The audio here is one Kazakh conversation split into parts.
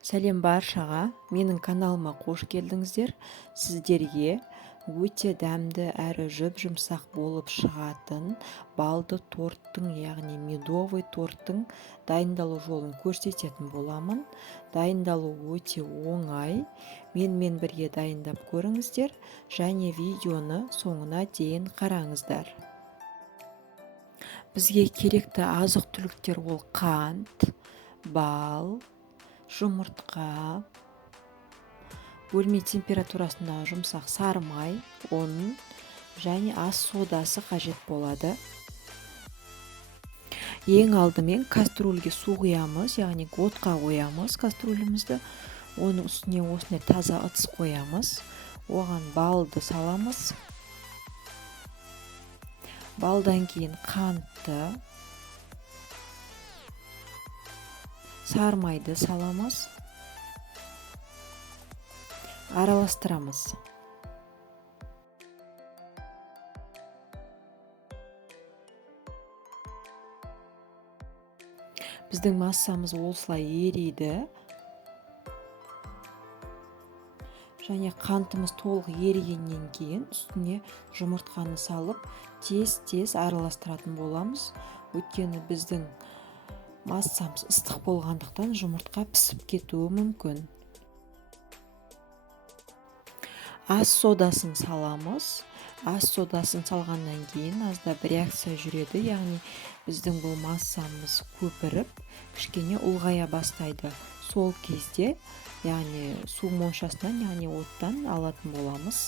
Сәлем баршаға, менің каналыма қош келдіңіздер. Сіздерге өте дәмді әрі жұп-жұмсақ болып шығатын балды торттың, яғни медовый торттың дайындалу жолын көрсететін боламын. Дайындалу өте оңай. Менімен бірге дайындап көріңіздер және видеоны соңына дейін қараңыздар. Бізге керекті азық-түліктер ол қант, бал, жұмыртқа, бөлме температурасындағы жұмсақ сары май, ұн және ас содасы қажет болады. Ең алдымен кастрюльге су құямыз, яғни отқа қоямыз кастрюлімізді. Оның үстіне осындай таза ыдыс қоямыз. Оған балды саламыз. Балдан кейін қантты, сары майды саламыз, араластырамыз. Біздің массамыз осылай ериді. Және қантымыз толық ерігеннен кейін үстіне жұмыртқаны салып, тез араластыратын боламыз. Өйткені біздің массамыз ыстық болғандықтан жұмыртқа пісіп кетуі мүмкін. Ас содасын саламыз. Ас содасын салғаннан кейін аздап реакция жүреді, яғни біздің бұл массамыз көпіріп, кішкене ұлғая бастайды. Сол кезде, яғни су моншасынан, яғни оттан алатын боламыз.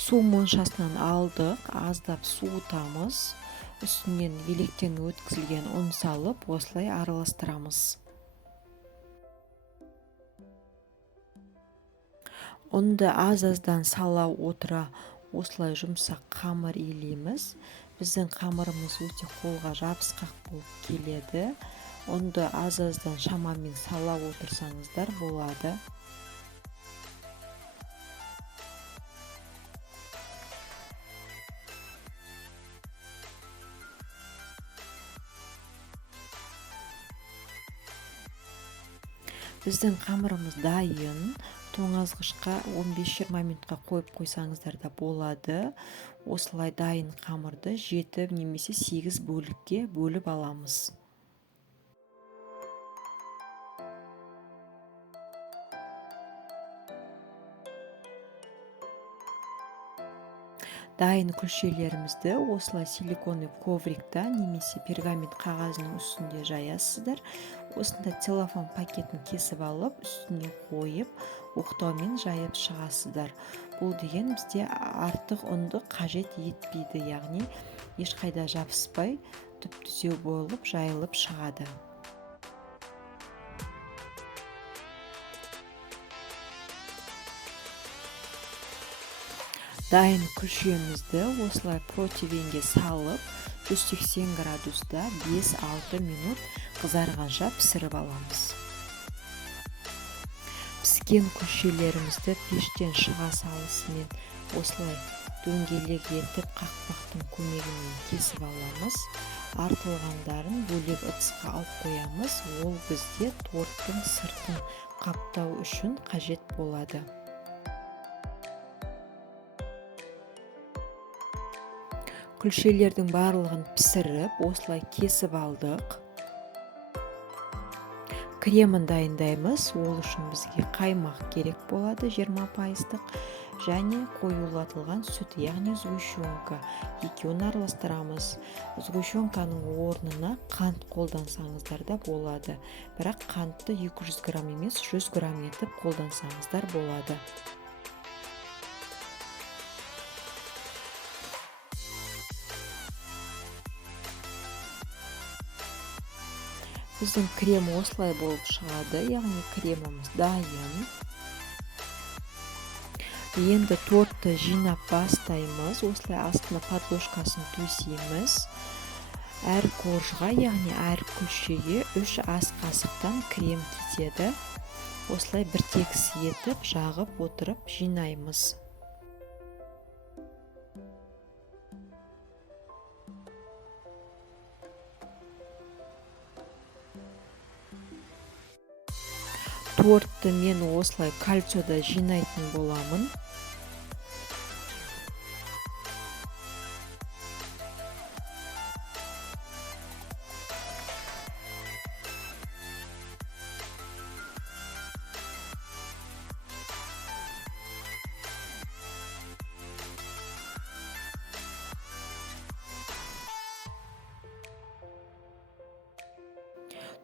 Су моншасынан алдық, аздап суытамыз. Үстінен електен өткізілген ұн салып, осылай араластырамыз. Ұнды аз-аздан сала отыра осылай жұмсақ қамыр илейміз. Біздің қамырымыз өте қолға жабысқақ болып келеді. Ұнды аз-аздан шамамен сала отырсаңыздар болады. Біздің қамырымыз дайын. Тоңазғышқа 15-20 минутқа қойып қойсаңыздар да болады. Осылай дайын қамырды 7 немесе 8 бөлікке бөліп аламыз. Дайын күлшелерімізді осылай силиконный коврикта немесе пергамент қағазының үстінде жаясыздар. Осында целлофан пакетін кесіп алып, үстіне қойып, оқтаумен жайып шығасыздар. Бұл деген бізде артық ұнды қажет етпейді, яғни ешқайда жабыспай, түп-түзеу болып жайылып шығады. Дайын күлшемізді осылай противенге салып, 180 градуста 5-6 минут қызарғанша пісіріп аламыз. Піскен күлшелерімізді пештен шыға салысымен осылай дөңгелек етіп қақпақтың көмегімен кесіп аламыз. Артылғандарын бөлек ыдысқа алып қоямыз. Ол бізде торттың сыртын қаптау үшін қажет болады. Күлшелердің барлығын пісіріп, осылай кесіп алдық. Кремін дайындаймыз. Ол үшін бізге қаймақ керек болады, 20%, және қоюлатылған сүт, яғни сгущенка. Екеуін араластырамыз. Сгущенканың орнына қант қолдансаңыздар да болады. Бірақ қантты 200 грамм емес, 100 грамм етіп қолдансаңыздар болады. Біздің крем осылай болып шығады, яғни креміміз дайын. Енді тортты жинап бастаймыз. Осылай астына подложкасын төсейміз. Әр коржға, яғни әр күлшеге 3 ас қасықтан крем кетеді. Осылай біртегіс етіп, жағып отырып жинаймыз. тортты мен осылай кольцода жинайтын боламын.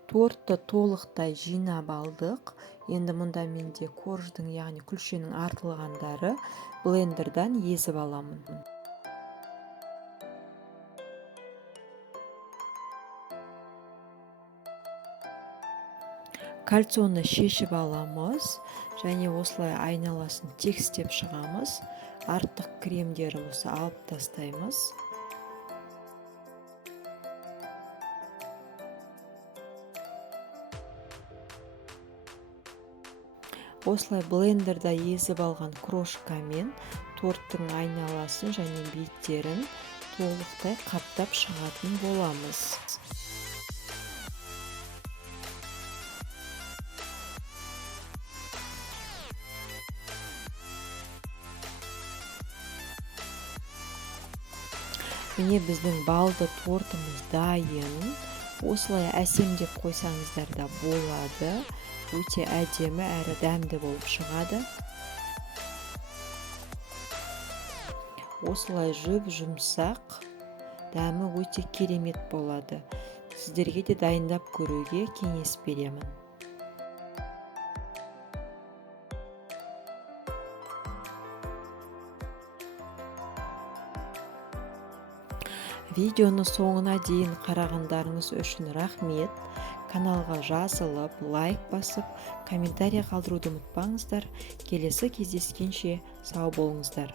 Тортты толықтай жинап алдық. Енді мұнда менде корждың, яғни күлшенің артылғандары блендердан езіп аламын. Кольцоны шешіп аламыз және осылай айналасын тегістеп шығамыз. Артық кремдерін осы алып тастаймыз. Осылай блендерда езіп алған крошкамен торттың айналасын және беттерін толықтай қаптап шығатын боламыз. Міне біздің балды тортымыз дайын. Осылай әсемдеп қойсаңыздар да болады. Өте әдемі әрі дәмді болып шығады. Осылай жұп-жұмсақ, дәмі өте керемет болады. Сіздерге де дайындап көруге кеңес беремін. Видеоны соңына дейін қарағандарыңыз үшін рахмет. Каналға жазылып, лайк басып, комментарий қалдыруды ұмытпаңыздар. Келесі кездескенше сау болыңыздар.